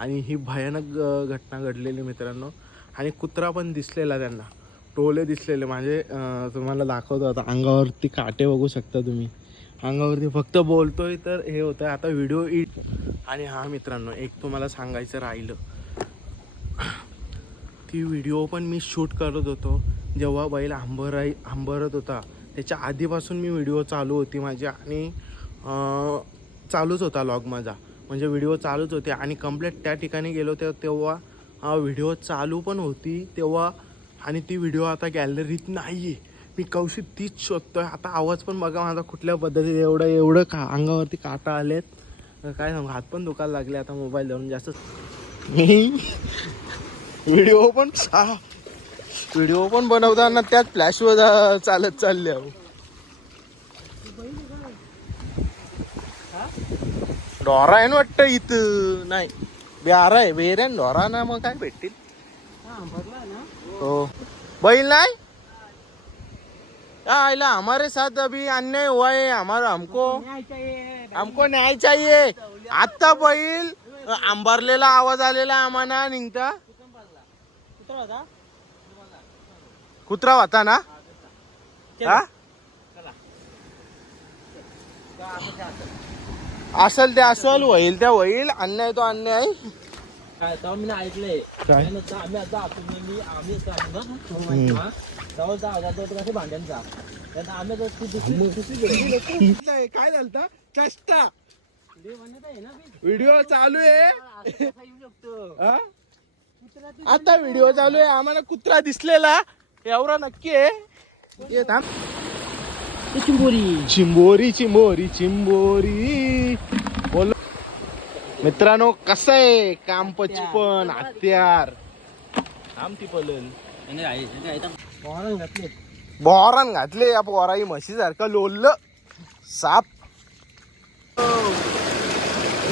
आणि ही भयानक घटना घडलेली मित्रांनो. आणि कुत्रा पण दिसलेला त्यांना, टोले दिसलेले. म्हणजे तुम्हाला दाखवतो आता, अंगावरती काटे बघू शकता तुम्ही, अंगावरती. फक्त बोलतोय तर हे होतं आता व्हिडिओ आणि हा मित्रांनो, एक तुम्हाला सांगायचं राहिलं, ती व्हिडिओ पण मी शूट करत होतो जेव्हा बैल आंबरत होता. त्याच्या आधीपासून मी व्हिडिओ चालू होती माझी आणि चालूच होता लॉग माझा, म्हणजे व्हिडिओ चालूच होते. आणि कंप्लीट त्या ठिकाणी गेलो तेव्हा व्हिडिओ चालू पण होती तेव्हा. आणि ती व्हिडिओ आता गॅलरीत नाही आहे. मी कौशिक तीच शोधतोय आता. आवाज पण बघा माझा कुठल्या पद्धतीने, एवढं अंगावरती काटा आलेत, काय सांगू. हात पण दुखायला लागले आता मोबाईल धरून जास्त. मी व्हिडिओ पण बनवताना त्यात फ्लॅशवर चालत चालले आहो. डोरा आहे ना वाटतं इथं, नाही ब्यारा आहे, बेऱ्यान डोरा ना, मग काय भेटतील. हो बैल नाही आइला, हमारे साथ अभी अन्याय हुआ है, हमारा हमको न्याय चाहिए. आत्ता बैल अंबरलेला आवाज आलेला आम्हाला निघता. कुत्रा होता ना हा, असल ते असल, होईल त्या होईल. अन्याय तो अन्याय. काय तेव्हा मी ऐकलंय काय? आम्ही आता आम्ही भांड्यांचा काय झालं चेष्टा. व्हिडिओ चालू आहे हा? आता व्हिडिओ चालू आहे. आम्हाला कुत्रा दिसलेला एवढा नक्की आहे. ये थांब. चिंबोरी चिंबोरी चिंबोरी बोल मित्रांनो. कसं आहे काम, पचपन हत्यार थांबती पलन बोरान घातले या पोराई म्हशी सारखं लोललं साप.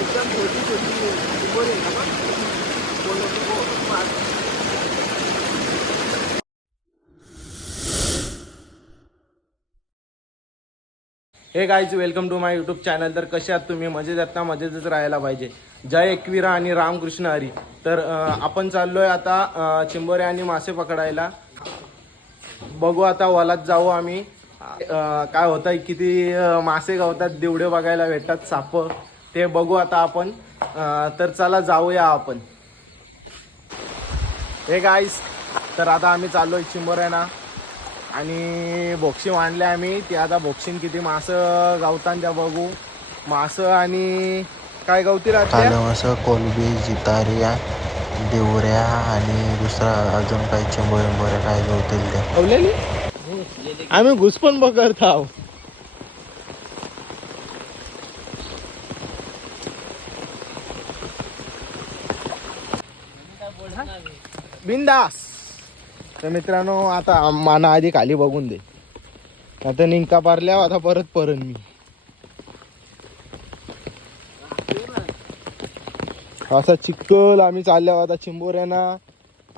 एकदम छोटी छोटी. Hey guys, welcome to my YouTube channel. तर कसे आहात तुम्ही? मजेत आहात ना? मजेतच राहायला पाहिजे. जय एकवीरा आणि रामकृष्ण हरी. तर आपण चाललोय आता चिंबोरे आणि मासे पकडायला. बघू आता वलात जाऊ आम्ही. काय होतं, किती मासे गावतात, दिवडे बघायला भेटतात, साप, ते बघू आता आपण. तर चला जाऊया आपण. हे गाईज, तर आता आम्ही चाललोय चिंबोऱ्यांना आणि बोक्षी मांडले आम्ही. ते आता बोक्षीन किती मासं गावतात त्या बघू. मासं आणि काय गावती राहते, असं कोलबी, जितारिया, देवऱ्या आणि दुसरा अजून काही चिंबोऱ्या काय गावतील त्या गावलेली. आम्ही घुस पण पकडत आहो. बिंदास. तर मित्रांनो, आता माना आधी खाली बघून दे. आता निंका पारल्या आता परत मी असा चिखल. आम्ही चालल्या आता चिंबोऱ्यांना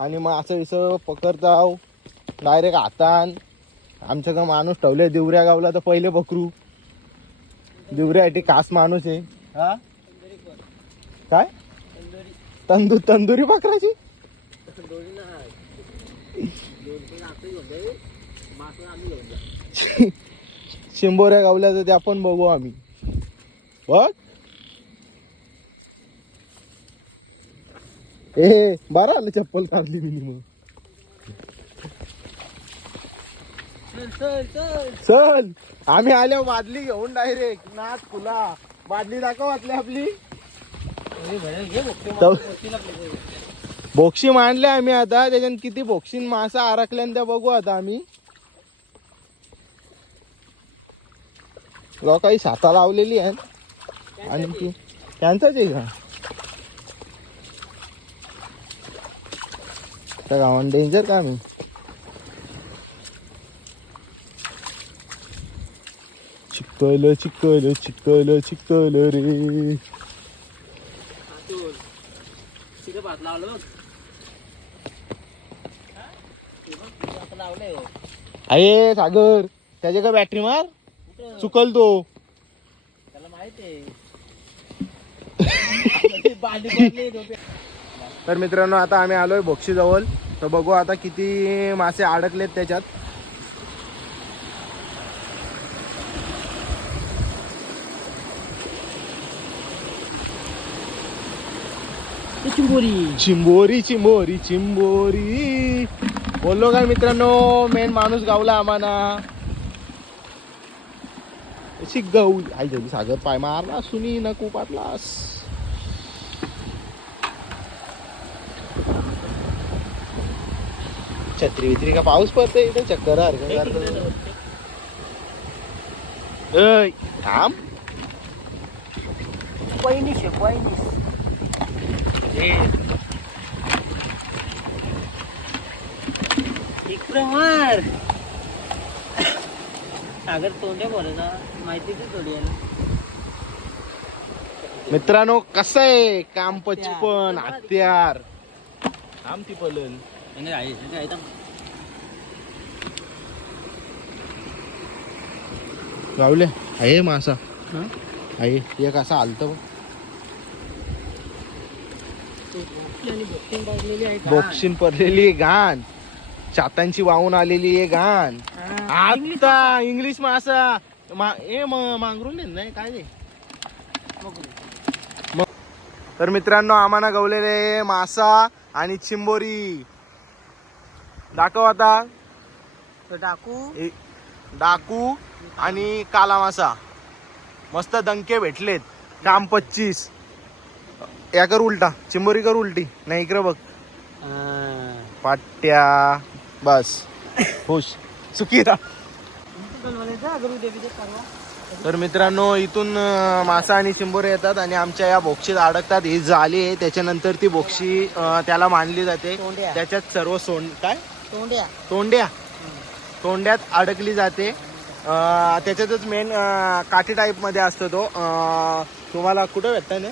आणि मग असं इसं पकडताव डायरेक्ट हातान. आमच्याकडे माणूस ठेवले दिवऱ्या गावला तर पहिले पकरू. दिवऱ्यासाठी खास माणूस आहे हा. काय तंदुरी पकडायची. शिंबोऱ्या गावल्या तर ते आपण बघू आम्ही. बघ ए बरं आलं चप्पल काढली मी. मग चल आम्ही आल्या बादली घेऊन डायरेक्ट नाथ फुला. बादली दाखव वाटली आपली. बोक्षी मांडले आम्ही आता. त्याच्यात किती बोक्षीन मासा आरखल्यान त्या बघू आता आम्ही. लोकांनी साता लावलेली आहे आणि ती त्यांचाच आहे का त्या गावात डेंजर काम आहे. चिकल चिकल चिकल चिकल रे. आहे सागर, त्याच्या का बॅटरी मार चुकल तो. त्याला माहित आहे पाणी पडले डोक्यात. तर मित्रांनो आता आम्ही आलोय बोक्षीजवळ. तर बघू आता किती मासे अडकलेत त्याच्यात. चिंबोरी चिंबोरी चिंबोरी बोललो काय मित्रांनो, मेन माणूस गावला आम्हाला. अशी गाऊ आई जल्दी सागर पाय मारला सुनी न कुपातलास. छत्री वित्री का पाऊस पडतोय इथे चक्कर थांब. मार सागर तोंडे बोलायचा माहिती थोडी मित्रांनो कसं आहे काम पचपन हत्यार. थांब ती पलन गावले आहे मासा आहे एक असा आलत बॉक्सिंग पडलेली घाण चातांची वाहून आलेली आहे घाण. आता इंग्लिश मासा मांगरून नाही काय ते. तर मित्रांनो आम्हाला गवलेले मासा आणि चिंबोरी दाखव आता. डाकू आणि काला मासा मस्त दंके भेटलेत. काम 25. या कर उलटा चिंबोरी कर उलटी नाही इकडे बघ पाट्या बस खुश सुखी राहा. तर मित्रांनो इथून मासा आणि चिंबोरे येतात आणि आमच्या या बोक्षीत अडकतात. ही जाळी आहे त्याच्यानंतर ती बोक्षी त्याला मानली जाते. त्याच्यात सर्व तोंड्यात अडकली जाते. त्याच्यातच मेन काठी टाईप मध्ये असतो तो. तुम्हाला कुठं भेटतं ना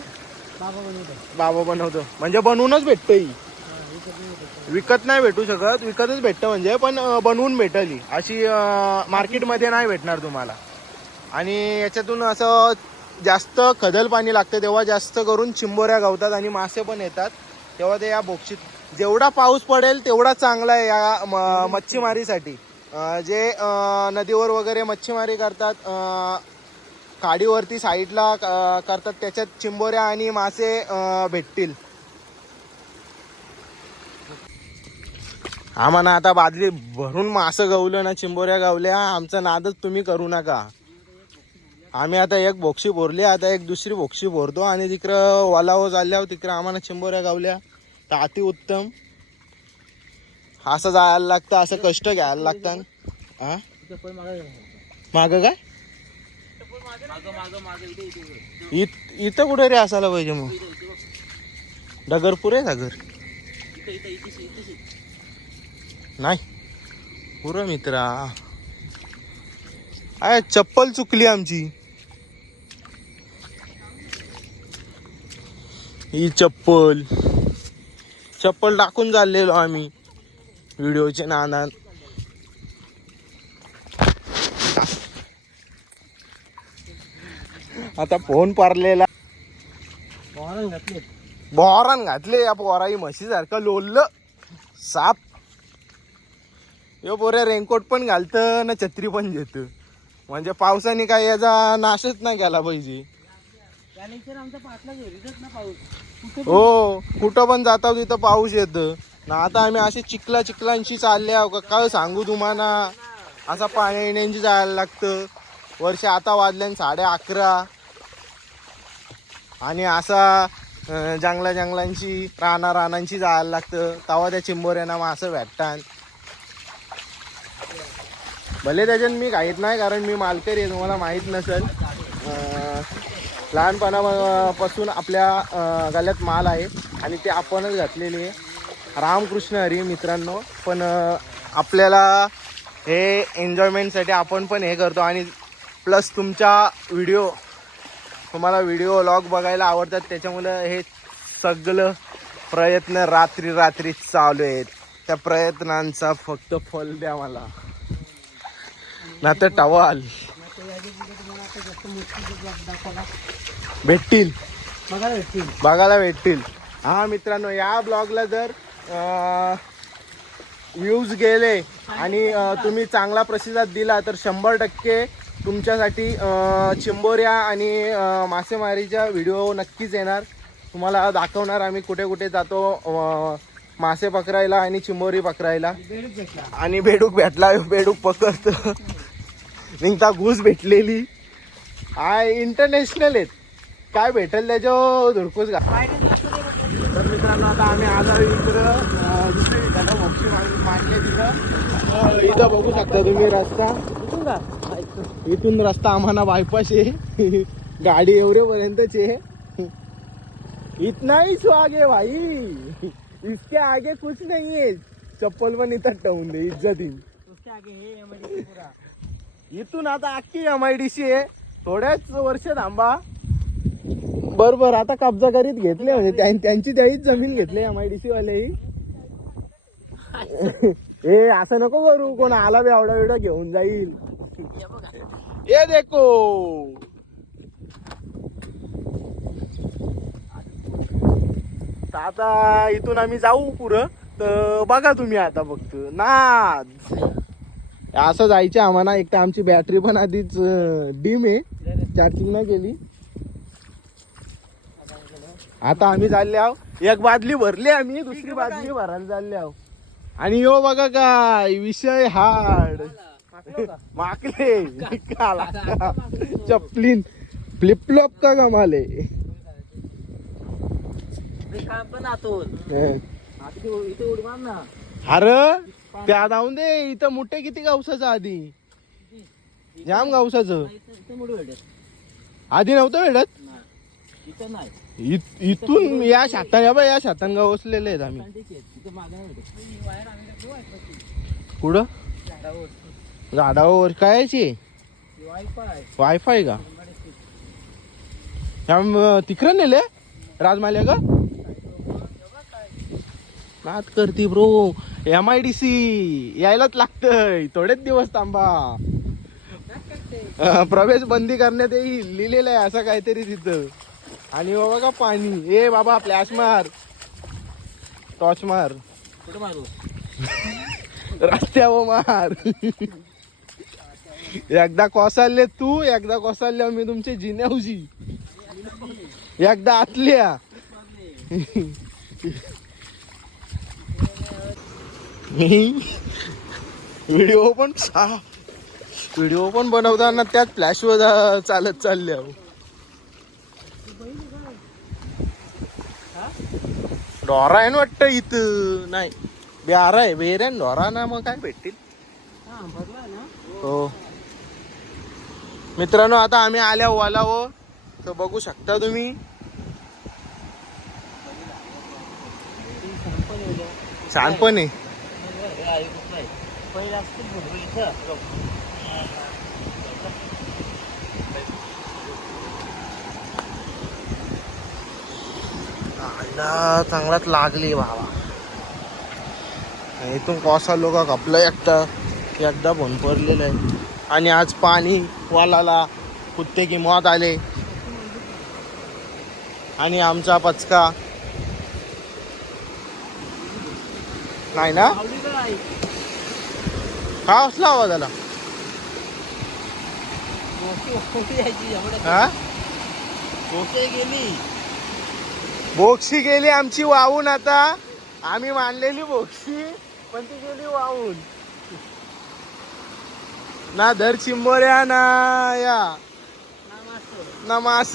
बाबा बनवतो म्हणजे बनवूनच भेटतं. विकत नाही भेटू शकत. विकतच भेटतं म्हणजे पण बनवून भेटली अशी मार्केटमध्ये नाही भेटणार तुम्हाला. आणि याच्यातून असं जास्त खदल पाणी लागतं तेव्हा जास्त करून चिंबोऱ्या गावतात आणि मासे पण येतात तेव्हा ते या बोक्षीत जेवढा पाऊस पडेल तेवढा चांगला आहे या मच्छीमारीसाठी. जे नदीवर वगैरे मच्छीमारी करतात खाडीवरती साईडला करतात त्याच्यात चिंबोऱ्या आणि मासे भेटतील. आम्हाला आता बादली भरून मासं गवलं ना चिंबोऱ्या गावल्या. आमचा नादच तुम्ही करू नका. आम्ही आता एक बोक्षी भरली आता एक दुसरी बोक्षी भरतो आणि तिकडं वालावर चालल्यावर तिकडं आम्हाला चिंबोऱ्या गावल्या तर अति उत्तम. असं जायला लागतं असं कष्ट घ्यायला लागतं. हा माग काय इथं कुठे रे असायला पाहिजे मग डगरपूर आहे सागर नाही पुरं मित्रा. अय चप्पल चुकली आमची. ही चप्पल टाकून चाललेलो आम्ही व्हिडिओच्या नादात. आता फोन पारलेला बोहरान घातले या पोराई म्हशी सारखं लोललं साप. यो पोऱ्या रेनकोट पण घालतं ना छत्री पण घेत म्हणजे पावसाने काय याचा नाशच नाही केला पाहिजे. हो कुठं पण जाता तिथं पाऊस येतं ना. आता आम्ही असे चिखलांशी चालले काय सांगू तुम्हाला. असा पाणी येण्याची जायला लागतं. वर्ष आता वाजल्या 11:30 आणि असा जंगलांची रानांची जायला लागतं तेव्हा त्या चिंबोऱ्यांना मासं भेटतात. भले त्याच्यात मी खाईत नाही कारण मी मालकरी आहे तुम्हाला माहीत नसेल. लहानपणापासून आपल्या गळ्यात माल आहे आणि ते आपणच घातलेली आहे. रामकृष्ण हरी मित्रांनो. पण आपल्याला हे एन्जॉयमेंटसाठी आपण पण हे करतो आणि प्लस तुम्हाला व्हिडिओ व्लॉग बघायला आवडतात त्याच्यामुळं हे सगळं प्रयत्न रात्री चालू आहेत. त्या प्रयत्नांचा फक्त फल द्या मला ना तर टवाल भेटतील. बघायला भेटतील. बघायला भेटतील. हा मित्रांनो, या ब्लॉगला जर व्ह्यूज गेले आणि तुम्ही चांगला प्रतिसाद दिला तर 100% तुमच्यासाठी चिंबोऱ्या आणि मासेमारीच्या व्हिडिओ नक्कीच येणार. तुम्हाला दाखवणार आम्ही कुठे कुठे जातो मासे पकडायला आणि चिंबोरी पकडायला. आणि बेडूक भेटला, बेडूक पकडतो. निघता घुस भेटलेली. इंटरनॅशनल आहेत, काय भेटेल त्याच्या धुडकूस का. तर मित्रांनो, आता आम्ही आलो इकडं दुसरी ठिकाणं मोक्षी मांडले तिथं. इथं बघू शकता तुम्ही रस्ता. इथून रस्ता आम्हाला बायपास आहे. गाडी एवढेपर्यंतच आहे. इतना ही सो आगे भाई, इसके आगे कुछ नहीं है. चप्पल पण इथं ठेवून दे इज्जतीन. इथून आता अख्खी MIDC आहे. थोड्याच वर्ष थांबा. बरोबर आता कब्जा करीत घेतले, म्हणजे त्यांची त्याहीच जमीन घेतली MIDC वालेही. हे असं नको करू, कोण आला बी एवढा एवढा घेऊन जाईल. ये देखो, आता इथून आम्ही जाऊ पुढं. तर बघा तुम्ही आता फक्त नाद असं जायचं आम्हाला. एक तर आमची बॅटरी पण आधीच डीम आहे, चार्जिंग नाही केली. आता आम्ही चालले आहो, एक बादली भरली आम्ही, दुसरी बादली भरायला चालले आहो. आणि यो बघा काय विषय हार्ड. माकले चपलीन फ्लिपफ्लॉप का कमाले. अरे त्या जाऊन दे. इथं मोठे किती गावसाचं आधी, जाम गावसाचं आधी नव्हतं भेटत. इथून या शातान या शातान गाव असलेले आहेत आम्ही. कुठं झाडावर कायची वायफाय का तिकडं नेले राजमाल्या का. नात करती ब्रो. MIDC यायलाच लागतंय, थोडेच दिवस थांबा. प्रवेश बंदी करण्यात येईल लिहिलेलं आहे असं काहीतरी तिथं. आणि बघा पाणी. ए बाबा फ्लॅश मार, टॉर्च मार. कुठं मारू? रस्त्यावर मार. एकदा कोसळले तू, एकदा कोसळल्या मी तुमचे जिन्यावजी. एकदा आतल्या. व्हिडिओ पण बनवताना त्यात फ्लॅशवर चालत चालल्या. डोरा आहे ना वाटतं इथं. नाही ब्यारा आहे, बेऱ्यान डोरा ना. मग काय भेटतील. हो मित्रांनो, आता आम्ही आल्या वालावं तर बघू शकता तुम्ही. छान पण आहे. चांगलाच लागली बाबा. इथून कोसळलो का कपलं एकदा फोन पडलेलं आहे. आणि आज पाणी वालाला कुत्ते की मौत आले. आणि आमचा पचका नाही ना. का असला आवाज आला. बोक्सी गेली आमची वाहून. आता आम्ही मांडलेली बोक्सी पण ती गेली वाहून. ना धर चिंबोऱ्या ना या ना मास.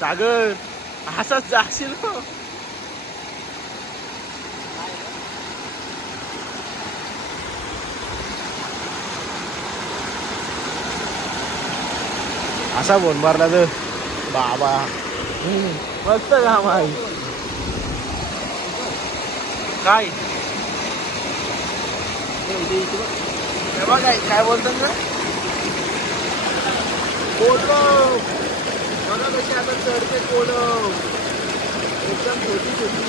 सागर असाच जाशील. असा बोन मारला तर बाबा मस्त काम आहे. काय काय बोलतात ना. कोलम बघा कशी आता चढते. कोलम एकदम छोटी छोटी.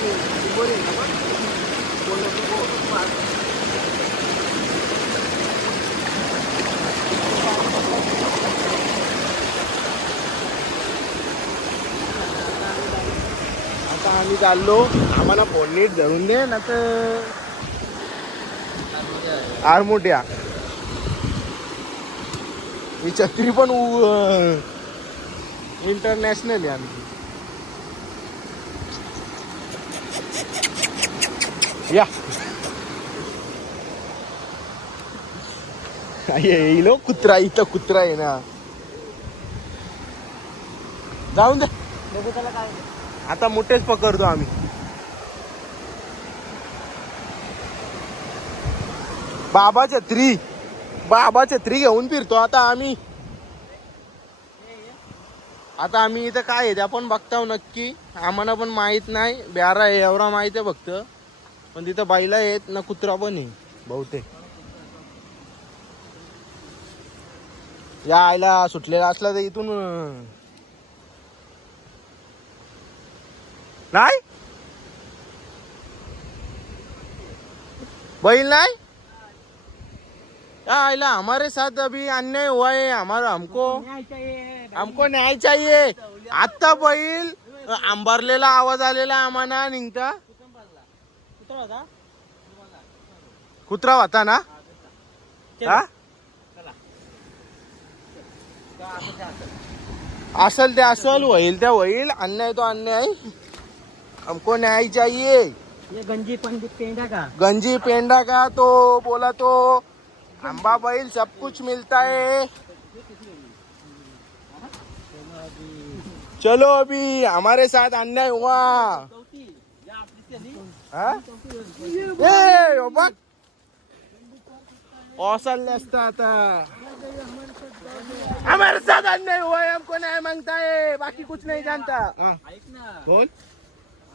आम्ही चाललो. आम्हाला फोन नीट धरून दे ना तर आरमोट्या. ही छत्री पण इंटरनॅशनल आहे आमची. या येईल कुत्रा, इथं कुत्रा आहे ना. जाऊन दे बघू त्याला काय आता, मोठेच पकडतो आम्ही. बाबा छत्री घेऊन फिरतो आता आम्ही. आता आम्ही इथं काय आहे ते आपण बघताव नक्की. आम्हाला पण माहित नाही, ब्यारा आहे एवढा माहित आहे फक्त. पण तिथं बाईला येत ना कुत्रा पण आहे बहुतेक. या आईला सुटलेला असला तर इथून नाही बैल नाही. या आईला हमारे साथ अभी अन्याय हुआ है. हमारा हमको न्याय चाहिए. आता बैल अंबारलेला आवाज आलेला आम्हाला निघता. कुत्रा होता ना. हा असल ते असल, होईल त्या होईल. अन्याय तो अन्याय. हमको न्याय चाहिए. ये गंजी पंडित पेंडा का गंजी पेंडा का तो बोला तो अंबा बैल सब कुछ मिलता है. चलो अभी हमारे साथ अन्याय हुआ. हाँ? ए, बाबा. औसल असता आता. हमारे साथ अन्याय हुआ है, हमको न्याय मांगता है, बाकी कुछ नहीं जानता. हाँ. ऐक ना, बोल.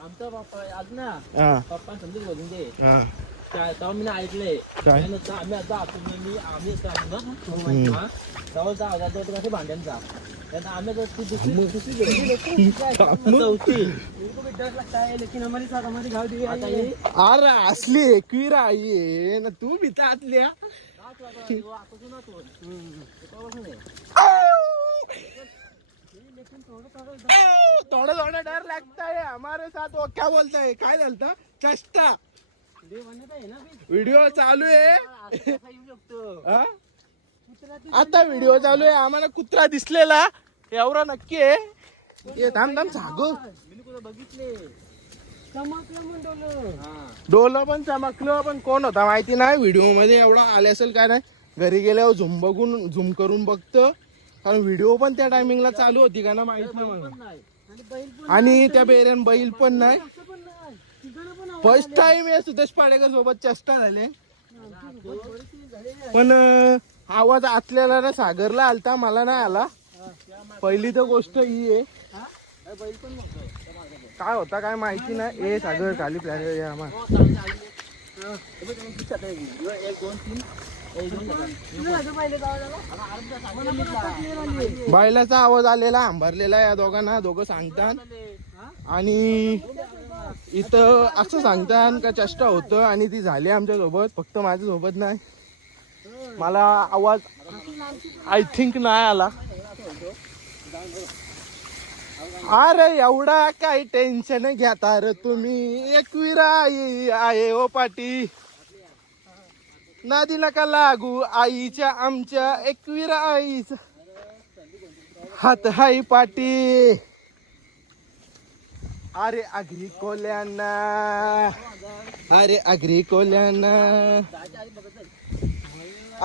आमचा बाप्पा आज ना हाँ. पप्पा समजून बोलून दे. हाँ. तेव्हा मी ऐकलंय काय? त्यानंतर आम्ही आता आम्ही तेव्हा कसे भांड्यांचा आम्ही चौथी डर लगता है लेकिन हमारे साथ हमारी गाव दी अरे असली एकविरा आहे ना तू भी आतल्या. थोड़ा थोड़ा डर लगता है हमारे साथ. वो क्या बोलता है, काय झालता चष्टा. व्हिडिओ चालू आहे हा? आता व्हिडिओ चालू आहे. आम्हाला कुत्रा दिसलेला एवढा नक्की आहे. ये थांब थांब सागो. बघितले चमकलं म्हणतो. डोलं पण चमकलं पण कोण होता माहिती नाही. व्हिडिओ मध्ये एवढा आले असेल काय नाही. घरी गेल्यावर झूम करून बघतो, कारण व्हिडिओ पण त्या टायमिंगला चालू होती का ना माहित नाही मला. आणि त्या बेऱ्यान बैल पण नाही. फर्स्ट टाइम आहे सुदेश पाडेकर सोबत चेष्टा झाले. पण आवाज आतल्याला ना सागरला आलता, मला नाही आला. पहिली तर गोष्ट ही आहे. काय होता काय माहिती नाही. ए सागर खाली प्लॅन आम्हाला. बैलाचा आवाज आलेला अंबारलेला या दोघांना. दोघं सांगतात आणि इथं असं सांगतात का चेष्टा होतं आणि ती झाली आमच्या सोबत. फक्त माझ्या सोबत नाही. मला आवाज आय थिंक नाही आला. अरे एवढा काही टेन्शन घेता रे तुम्ही. एकविरा आहे ओ पाटी. नादी नका लागू आईच्या आमच्या. एकविरा आईचा हात हाय पाटी. अरे अग्री कोल्यांना, अरे अग्री कोल्यांना,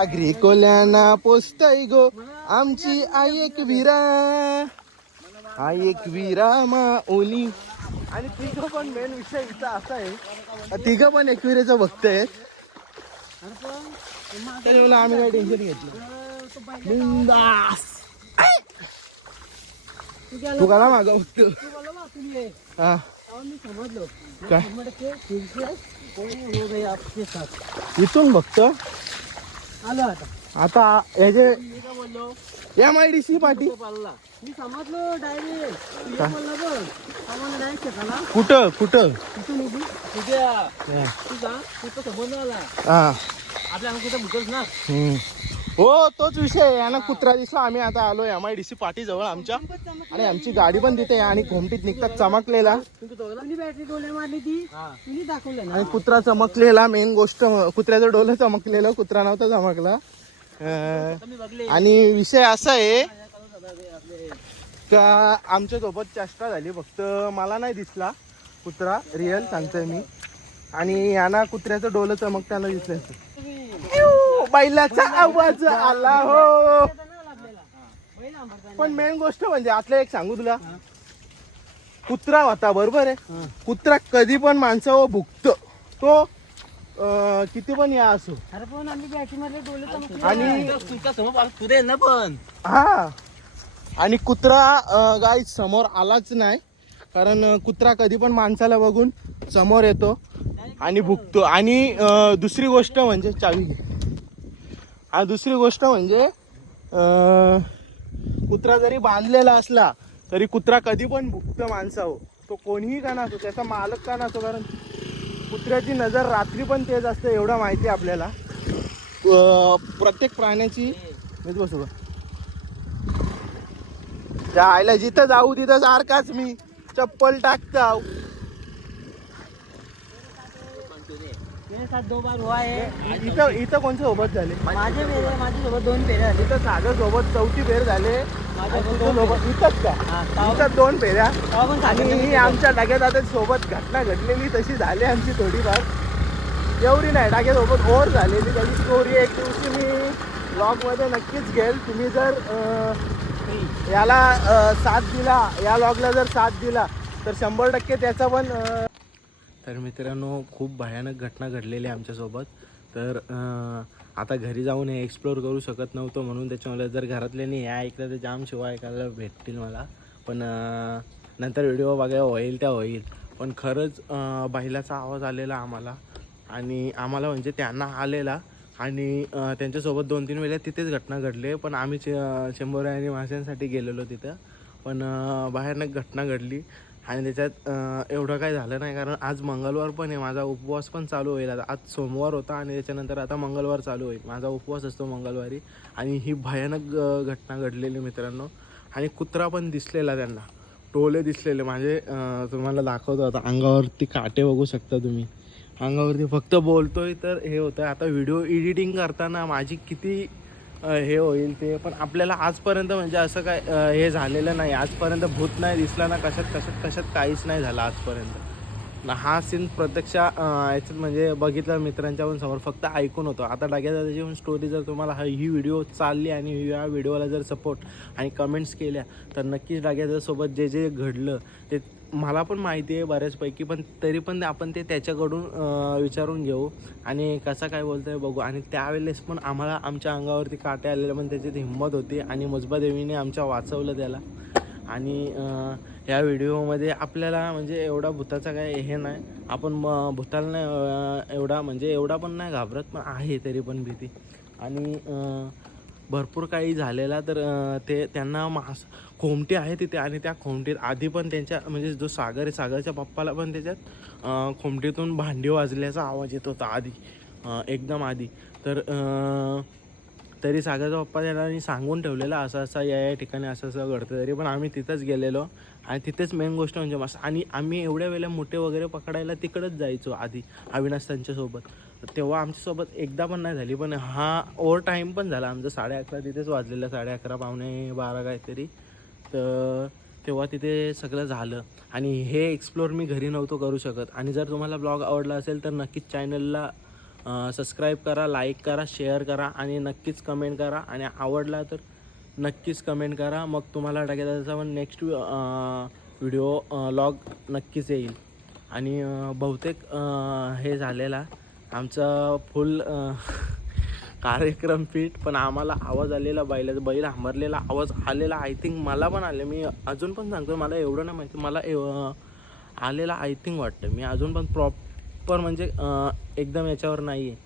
अग्री कोल्यांना पोचताय गो आमची आई एकविरा. आई एकविरा माऊली. आणि तिघं पण मेन विषय इथं असा आहे, तिघं पण एकविरेचं भक्त आहेत. त्याच्यामुळे आम्ही काही टेन्शन घेतलं. बिंदास. तू करा माग फक्त. हा काय इथून बघत आलो आता ह्याचे MIDC पाटी. मी समजलो डायरेक्ट. कुठं कुठं तुझ्या तुझा तू तर समजला हा आपल्या कुठं भुकच ना. हो तोच विषय आहे. यानं कुत्रा दिसला. आम्ही आता आलो MIDC पाटी जवळ आमच्या आणि आमची गाडी पण तिथे आणि घोमटीत निघतात चमकलेला बॅटरी डोले मारली ती तिने दाखवलं आणि कुत्रा चमकलेला. मेन गोष्ट कुत्र्याचं डोलं चमकलेलं, कुत्रा नव्हता चमकला. आणि विषय असा आहे का आमच्या सोबत चेष्टा झाली. फक्त मला नाही दिसला कुत्रा, रिअल सांगतोय मी. आणि यांना कुत्र्याचं डोलं चमकताना दिसलं. बैलाचा आवाज आला हो. पण मेन गोष्ट म्हणजे आतलं एक सांगू तुला, कुत्रा होता बरोबर आहे. कुत्रा कधी पण माणसावर भुकतो. तो किती पण या असो. अरे पण आम्ही बॅटरी मारले डोले चमकले. आणि तुमच्या समोर पुढे ना पण हा आणि कुत्रा गाय समोर आलाच नाही. कारण कुत्रा कधी पण माणसाला बघून समोर येतो आणि भुकतो. आणि दुसरी गोष्ट म्हणजे चावी घे. दुसरी गोष्ट म्हणजे कुत्रा जरी बांधलेला असला तरी कुत्रा कधी पण भुकतो माणसावर. तो कोणीही का नसो, त्याचा मालक का नसो. कारण कुत्र्याची नजर रात्री पण तेच असते एवढं माहिती आपल्याला. प्रत्येक प्राण्याची बसू त्या आईला जिथं जाऊ तिथं सारखाच मी चप्पल टाकताव. मेरे साथ 2 बार हुआ है. इथं कोणते सोबत झाले? माझ्यासोबत 2 फेऱ्या झाली. इथं सागर सोबत 4थी फेर झाले. माझ्यासोबत सोबत इथंच का? इथं 2 फेऱ्या. आणि आमच्या डाग्यात आता सोबत घटना घडलेली तशी झाली आमची थोडीफार. एवढी नाही, डाग्यासोबत ओव्हर झालेली त्याची स्टोरी एक दिवशी मी ब्लॉगमध्ये नक्कीच घेईल. तुम्ही जर याला साथ दिला, या ब्लॉगला जर साथ दिला तर 100% त्याचा पण. तर मित्रांनो खूप भयानक घटना घडलेली आमच्यासोबत. तर आता घरी जाऊन हे एक्सप्लोअर करू शकत नव्हतो म्हणून त्याच्यामुळे जर घरातल्यानी हे ऐकलं तर जाम शिवाय ऐकायला भेटतील मला. पण नंतर व्हिडिओ बघायला होईल त्या होईल. पण खरंच बैलाचा आवाज आलेला आम्हाला आणि आम्हाला म्हणजे त्यांना आलेला. आणि त्यांच्यासोबत 2-3 वेळेला तिथेच घटना घडले. पण आम्ही चेंबोरे आणि माशांसाठी गेलेलो तिथं. पण भयानक घटना घडली आणि त्याच्यात एवढं काही झालं नाही. कारण आज मंगळवार पण आहे, माझा उपवास पण चालू होईल. आता आज सोमवार होता आणि त्याच्यानंतर आता मंगळवार चालू होईल. माझा उपवास असतो मंगळवारी. आणि ही भयानक घटना घडलेली मित्रांनो. आणि कुत्रा पण दिसलेला, त्यांना टोले दिसलेले. माझे तुम्हाला दाखवतो आता. अंगावरती काटे बघू शकता तुम्ही. अंगावरती फक्त बोलतोय तर हे होतं. आता व्हिडिओ एडिटिंग करताना माझी किती हे होईल ते. पण आपल्याला आजपर्यंत म्हणजे असं काय हे झालेलं नाही. आजपर्यंत भूत नाही दिसला ना, कशात काहीच नाही झालं आजपर्यंत. हा सीन प्रत्यक्ष याच्यात म्हणजे बघितलं मित्रांच्या पण समोर, फक्त ऐकून होतो. आता डाग्यादादाची पण स्टोरी जर तुम्हाला ही व्हिडिओ चालली आणि या व्हिडिओला जर सपोर्ट आणि कमेंट्स केल्या तर नक्कीच डाग्यादादासोबत जे जे घडलं ते मला पण माहिती आहे बऱ्याचपैकी. पण तरी पण आपण ते त्याच्याकडून विचारून घेऊ आणि कसा काय बोलतो आहे बघू. आणि त्यावेळेस पण आम्हाला आमच्या अंगावरती काटे आलेले, पण त्याच्यात हिंमत होती आणि मुजबादेवीने आमच्या वाचवलं त्याला. आणि या व्हिडिओमध्ये आपल्याला म्हणजे एवढा भूताचा काय हे नाही. आपण भूताला नाही एवढा म्हणजे एवढा पण नाही घाबरत, पण आहे तरी पण भीती. आणि भरपूर काही झालेला. तर ते त्यांना खोमटी आहे तिथे आणि त्या खोमटीत आधी पण त्यांच्या म्हणजे जो सागर आहे, सागरच्या पप्पाला पण त्याच्यात खोमटीतून भांडी वाजल्याचा आवाज येत होता आधी, एकदम आधी. तर तरी सागरचा पप्पा त्यांना सांगून ठेवलेलं असं असं या ठिकाणी असं असं घडतं. तरी पण आम्ही तिथंच गेलेलो आणि तिथेच मेन गोष्ट म्हणजे मस्त. आणि आम्ही एवढ्या वेळेला मोठे वगैरे पकडायला तिकडंच जायचो आधी अविनाश त्यांच्यासोबत. तेव्हा आमच्यासोबत एकदा पण नाही झाली. पण हा ओव्हर टाईम पण झाला आमचं. 11:30 तिथेच वाजलेलं, 11:30 पावणे 12 काहीतरी. तर तेव्हा तिथे सगळं झालं. आणि हे एक्सप्लोअर मी घरी नव्हतो करू शकत. आणि जर तुम्हाला ब्लॉग आवडला असेल तर नक्कीच चॅनलला सबस्क्राईब करा, लाईक करा, शेअर करा आणि नक्कीच कमेंट करा. आणि आवडला तर नक्कीच कमेंट करा. मग तुम्हाला डाग्यादादाचा पण नेक्स्ट व्हिडिओ व्लॉग नक्कीच येईल. आणि बहुतेक हे झालेला आमचा फुल कार्यक्रम फिट. पण आम्हाला आवाज आलेला बैल हांबरलेला आवाज आलेला. आय थिंक मला पण आले. मी अजून पण सांगतो मला एवढं नाही माहिती. मला आलेला आय थिंक वाटतं. मी अजून पण प्रॉपर म्हणजे एकदम याच्यावर नाही आहे.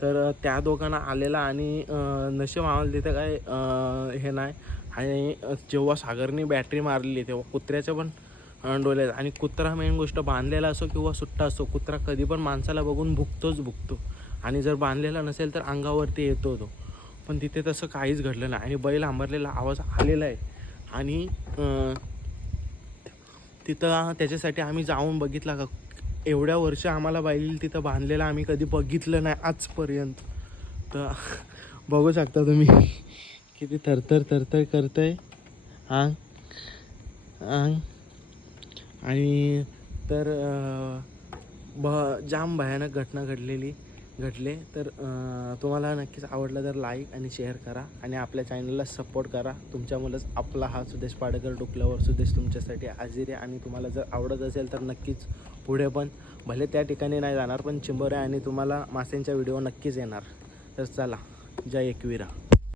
तर त्या दोघांना आलेला आणि नशीब आम्हाला तिथे काय हे नाही. आणि जेव्हा सागरने बॅटरी मारली तेव्हा कुत्र्याचं पण डोल्यात. आणि कुत्रा मेन गोष्ट बांधलेला असो किंवा सुट्टा असो, कुत्रा कधी पण माणसाला बघून भुकतो. आणि जर बांधलेला नसेल तर अंगावरती येतो तो. पण तिथे तसं काहीच घडलं नाही आणि बैल आंबरलेला आवाज आलेला आहे. आणि तिथं त्याच्यासाठी आम्ही जाऊन बघितला का एवढ्या वर्ष आम्हाला बैल तिथं बांधलेला आम्ही कधी बघितलं नाही आजपर्यंत. तर बघू शकता तुम्ही किती थरथर थरथर करतंय अंग अंग. आणि तर जाम भयानक घटना घडले. तर तुम्हाला नक्कीच आवडलं तर लाईक आणि शेअर करा आणि आपल्या चॅनलला सपोर्ट करा. तुमच्यामुळेच आपला हा सुदेश पाडेकर डुकल्यावर सुदेश तुमच्यासाठी हाजीर आहे. आणि तुम्हाला जर आवडत असेल तर नक्कीच पुढे पण भले त्या ठिकाणी नाही जाणार पण चिंबोऱ्या आणि तुम्हाला मासेंच्या व्हिडिओ नक्कीच येणार. तर चला, जय एकविरा.